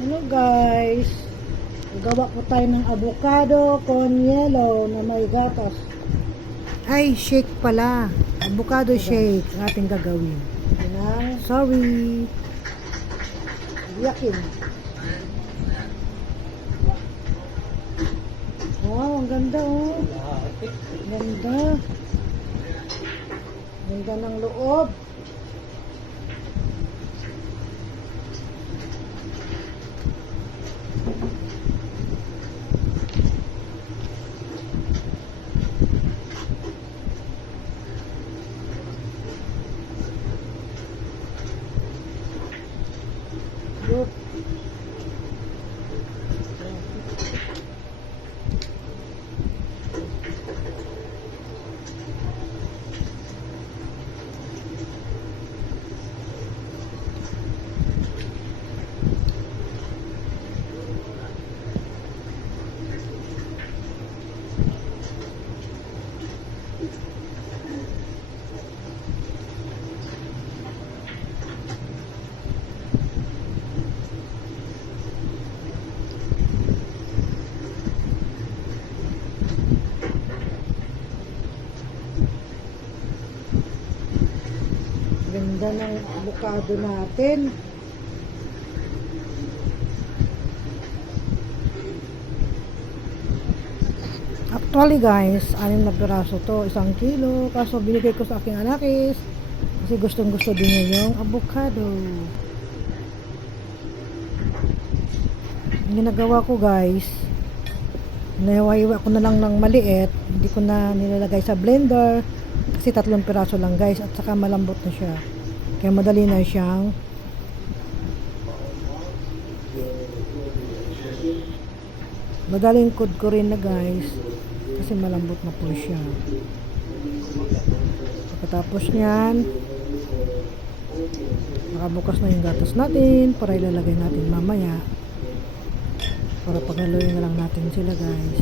Hello guys, gawa po tayo ng avocado con yellow na may gatas. Ay, shake pala. Avocado shake ang ating gagawin. Sorry. Yakin. Wow, ang ganda oh. Ganda. Ganda ng loob. Good. Ganda ng avocado natin. Actually guys, 6 na piraso to, 1 kilo. Kaso binigay ko sa aking anakis kasi gustong gusto din niya yung avocado. Ang ginagawa ko guys, nahiwa-hiwa ko na lang ng maliit. Hindi ko na nilalagay sa blender kasi 3 piraso lang guys, at saka malambot na siya, kaya madali na siyang madaling kudkurin na guys kasi malambot na po siya. Pagkatapos nyan, nakabukas na yung gatas natin para ilalagay natin mamaya, para paghaluin na lang natin sila guys.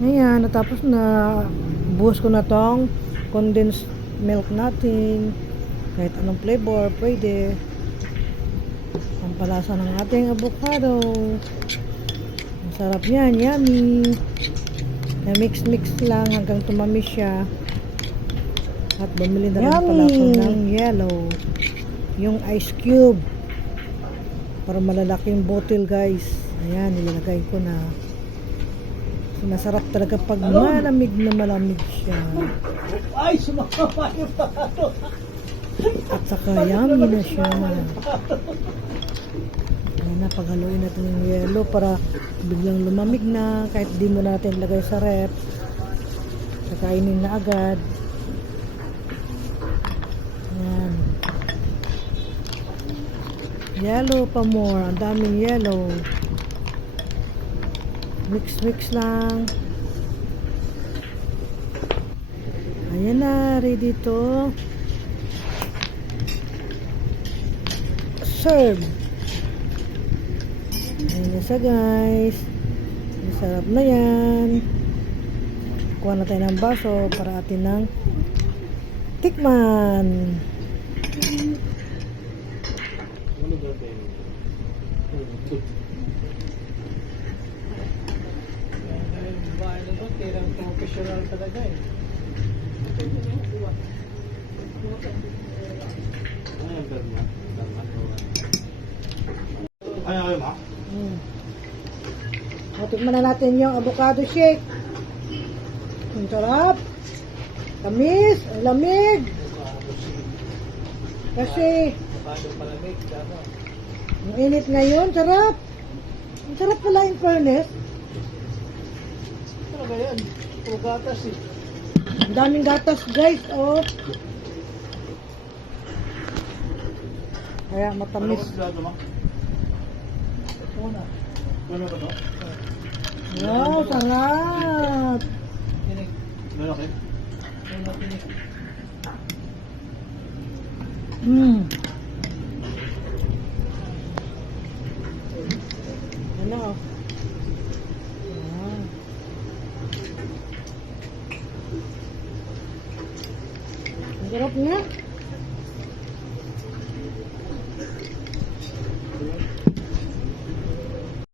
Ayan, natapos na. Buhos ko na tong condensed milk natin, kahit anong flavor pwede. Ang palasa ng ating avocado, ang sarap yan, yummy. Na mix lang hanggang tumamis siya. At bumili na rin pala ako ng yellow, yung ice cube, para malalaking bottle guys. Ayan, nilalagay ko na. Masarap talaga pag malamig na malamig siya. Ay, sumama yung pato. At saka yummy na siya. Ayan na, paghaluin natin yung yellow para biglang lumamig na, kahit di mo natin lagay sa rep. Kakainin na agad. Ayan. Yellow pa more. Ang daming yellow. Mix lang. Ayan na. Ready to serve. Ayan na siya, guys. Masarap na yan. Kuha na tayo ng baso para atin ng tikman. Ano ba ito? Bahay na ito, tirang professional talaga eh. Ay, Berma. Ay, ma. Tikman na natin yung avocado shake. Ang sarap. Tamis. Ang lamig. Kasi Paano palamig? Ano? ang init ngayon. Sarap. Ang sarap pala in fairness. Ano ba yan? Puro gatas eh. Ang daming gatas, guys. Oh. Kaya matamis. Ano ma? Una. Ano ba ito? Wow, sarap. Tinig. Lalaki? Ano tinig? Ano? Wow. Ang sarap nga.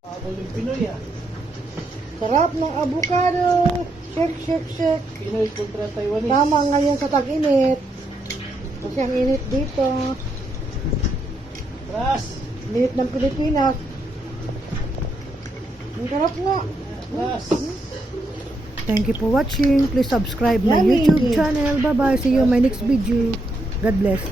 Ako yung Pinoy ah. Sarap ng avocado. Shake, shake, shake. Pinoy kontra Taiwanese. Tama ngayon sa tag-init. Kasi ang init dito. Ras! Init ng Pilipinas. Ang sarap nga. Ras! Thank you for watching. Please subscribe my Yummy. YouTube channel. Bye-bye. See you in my next video. God bless.